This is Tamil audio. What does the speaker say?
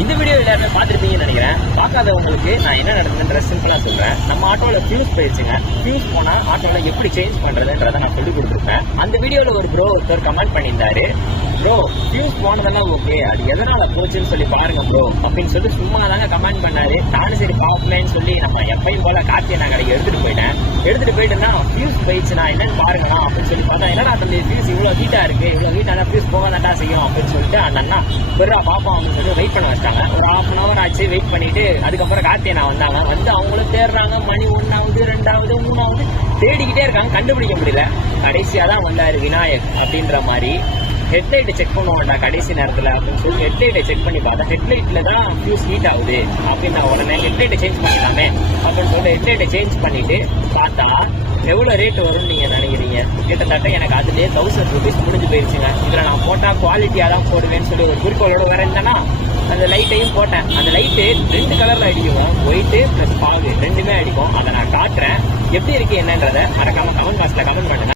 இந்த வீடியோ எல்லாருமே பார்த்துருப்பீங்கன்னு நினைக்கிறேன். பார்க்காதவங்களுக்கு நான் என்ன நடந்ததுன்ற சிம்பிளா சொல்றேன். நம்ம ஆட்டோல ஃபியூஸ் போயிடுச்சுங்க. ஃபியூஸ் போனா ஆட்டோல எப்படி சேஞ்ச் பண்றதுன்றதை நான் சொல்லி கொடுத்துருப்பேன். அந்த வீடியோல ஒரு ப்ரோ ஒருத்தர் கமெண்ட் பண்ணியிருந்தாரு, ப்ரோ ஃபியூஸ் போனதெல்லாம் ஓகே, அது எதனால போச்சுன்னு சொல்லி பாருங்க ப்ரோ அப்படின்னு சொல்லி சும்மா தாங்க கமெண்ட் பண்ணாரு. நானும் சரி பார்க்கலன்னு சொல்லி நம்ம எப்பயும் போல கார்த்தியை நான் கடைக்கு எடுத்துட்டு போயிட்டேன்னா ஃபியூஸ் போயிடுச்சு, நான் என்னன்னு பாருங்கண்ணா அப்படின்னு சொல்லி பார்த்தா, என்னடா தம்பி ஃபியூஸ் இவ்வளவு ஹீட்டா இருக்கு, இவ்வளவு ஹீட்டான ஃபியூஸ் போக தாண்டா செய்யும் அப்படின்னு சொல்லிட்டு அந்த அண்ணா பெருடா பாப்போம் அப்படின்னு சொல்லி வெயிட் பண்ண வச்சிட்டாங்க. ஒரு 1/2 hour ஆச்சு வெயிட் பண்ணிட்டு அதுக்கப்புறம் கார்த்தியை நான் வந்தாங்க. வந்து அவங்களும் தேடுறாங்க. மணி 1ஆவது 2ஆவது 3ஆவது தேடிக்கிட்டே இருக்காங்க, கண்டுபிடிக்க முடியல. கடைசியா தான் வந்தாரு விநாயக் அப்படின்ற மாதிரி. ஹெட்லைட்டை செக் பண்ணுவோம்டா கடைசி நேரத்தில் அப்படின்னு சொல்லி ஹெட்லைட்டை செக் பண்ணி பார்த்தா ஹெட்லைட்ல தான் ஃபியூஸ் ஹீட் ஆகுது அப்படின்னு நான் உடனே ஹெட்லைட்டை சேஞ்ச் பண்ணிடலாமே அப்படின்னு சொல்லிட்டு ஹெட்லைட்டை சேஞ்ச் பண்ணிட்டு பார்த்தா எவ்வளோ ரேட் வரும்னு நீங்கள் நினைக்கிறீங்க? கிட்டத்தட்ட எனக்கு அதுலேயே 1000 rupees முடிஞ்சு போயிருச்சுங்க. இதில் நான் போட்டால் குவாலிட்டியாக தான் போடுவேன்னு சொல்லி ஒரு குறிக்கோளோட வேற இருந்தேன்னா அந்த லைட்டையும் போட்டேன். அந்த லைட்டு 2 கலரில் அடிக்கும், ஒயிட்டு ப்ளஸ் பாகு 2மே அடிக்கும். அதை நான் காட்டுறேன். எப்படி இருக்கு என்னன்றதை மறக்காம கமெண்ட் பாக்ஸில் கமெண்ட் பண்ணுங்க.